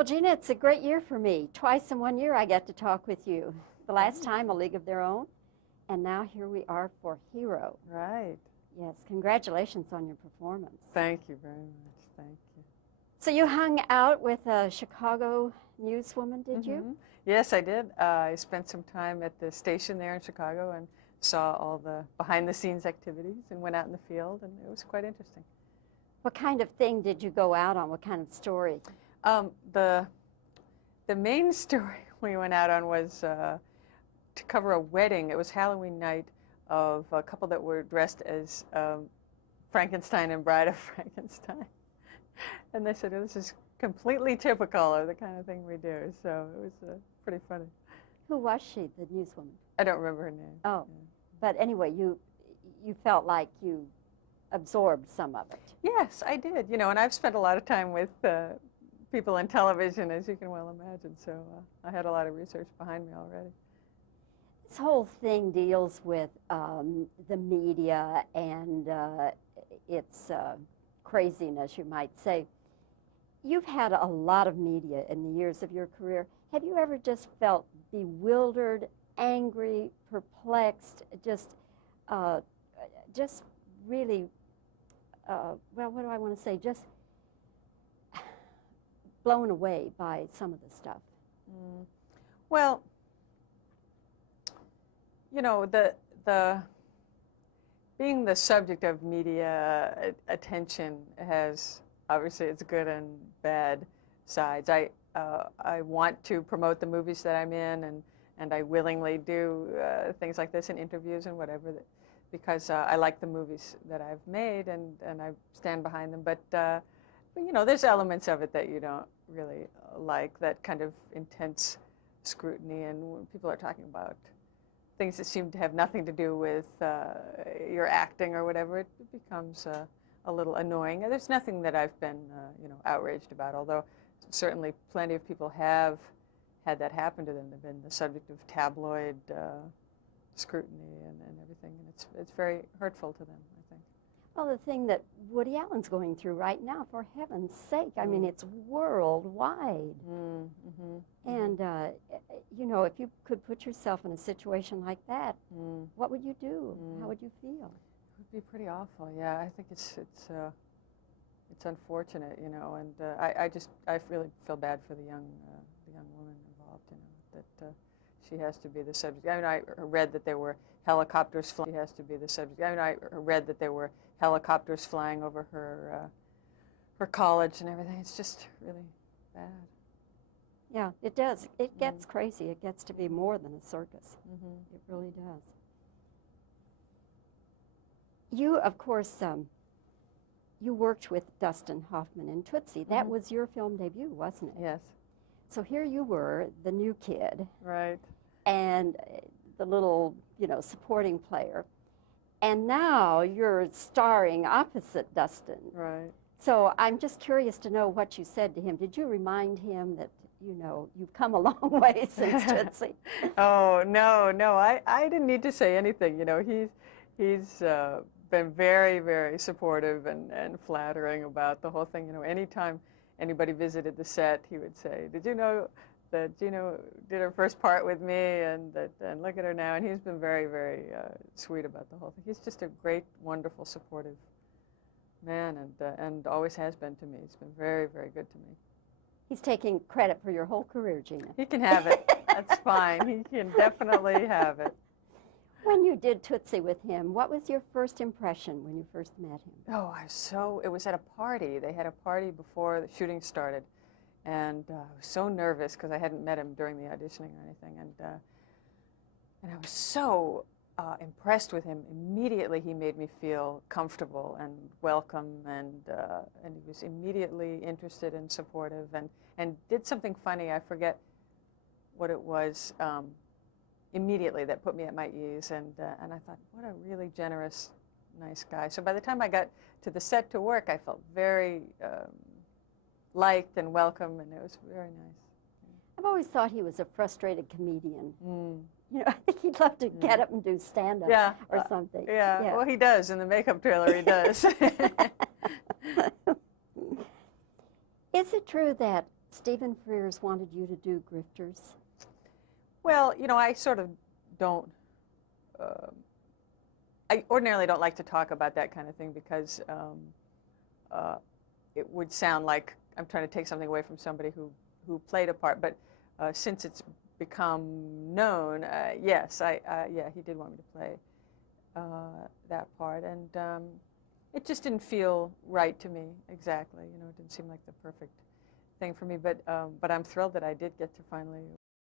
Well, Geena, it's a great year for me. Twice in 1 year I get to talk with you. The last time, A League of Their Own, and now here we are for Hero. Right. Yes, congratulations on your performance. Thank you very much. Thank you. So you hung out with a Chicago newswoman, did you? Yes, I did. I spent some time at the station there in Chicago and saw all the behind-the-scenes activities and went out in the field, and it was quite interesting. What kind of thing did you go out on? What kind of story? The main story we went out on was to cover a wedding. It was Halloween night of a couple that were dressed as Frankenstein and Bride of Frankenstein. And they said, this is completely typical of the kind of thing we do. So it was pretty funny. Who was she, the newswoman? I don't remember her name. Oh, yeah. But anyway, you felt like you absorbed some of it. Yes, I did. You know, and I've spent a lot of time with people in television, as you can well imagine. So I had a lot of research behind me already. This whole thing deals with the media and its craziness, you might say. You've had a lot of media in the years of your career. Have you ever just felt bewildered, angry, perplexed, just really, well, what do I want to say? Just blown away by some of the stuff? Well, you know, the being the subject of media attention has, obviously, it's good and bad sides. I want to promote the movies that I'm in, and I willingly do things like this in interviews and whatever, because I like the movies that I've made, and I stand behind them. But you know, there's elements of it that you don't really like, that kind of intense scrutiny, and when people are talking about things that seem to have nothing to do with your acting or whatever, it becomes a little annoying. There's nothing that I've been, you know, outraged about, although certainly plenty of people have had that happen to them. They've been the subject of tabloid scrutiny and everything, and it's very hurtful to them, I think. Well, the thing that Woody Allen's going through right now, for heaven's sake, I mean, it's worldwide. And, you know, if you could put yourself in a situation like that, what would you do? How would you feel? It would be pretty awful, yeah. I think it's unfortunate, you know, and I really feel bad for the young woman involved, you know, that she has to be the subject. I mean, I read that there were helicopters flying. She has to be the subject. I mean, I read that there were helicopters flying over her college and everything. It's just really bad. Yeah, it does. It gets crazy. It gets to be more than a circus. It really does. You, of course, you worked with Dustin Hoffman in Tootsie. That was your film debut, wasn't it? Yes. So here you were, the new kid. Right. And the little, you know, supporting player. And now you're starring opposite Dustin. Right. So I'm just curious to know what you said to him. Did you remind him that, you know, you've come a long way since Tootsie? Oh, no, I didn't need to say anything. You know, he's been very, very supportive and flattering about the whole thing. You know, anytime anybody visited the set, he would say, did you know that Geena did her first part with me, and look at her now. And he's been very, very sweet about the whole thing. He's just a great, wonderful, supportive man, and always has been to me. He's been very, very good to me. He's taking credit for your whole career, Geena. He can have it. That's fine. He can definitely have it. When you did Tootsie with him, what was your first impression when you first met him? Oh, it was at a party. They had a party before the shooting started. And I was so nervous because I hadn't met him during the auditioning or anything. And I was so impressed with him. Immediately he made me feel comfortable and welcome, and he was immediately interested and supportive, and did something funny. I forget what it was. Immediately that put me at my ease, and I thought, what a really generous, nice guy. So by the time I got to the set to work, I felt very liked and welcome, and it was very nice. I've always thought he was a frustrated comedian. You know, I think he'd love to get up and do stand-up or something. Yeah, well, he does. In the makeup trailer, he does. Is it true that Stephen Frears wanted you to do Grifters. Well, I sort of don't, I ordinarily don't like to talk about that kind of thing because it would sound like I'm trying to take something away from somebody who played a part. But since it's become known, yes, yeah, he did want me to play that part. And it just didn't feel right to me exactly. It didn't seem like the perfect thing for me. But I'm thrilled that I did get to finally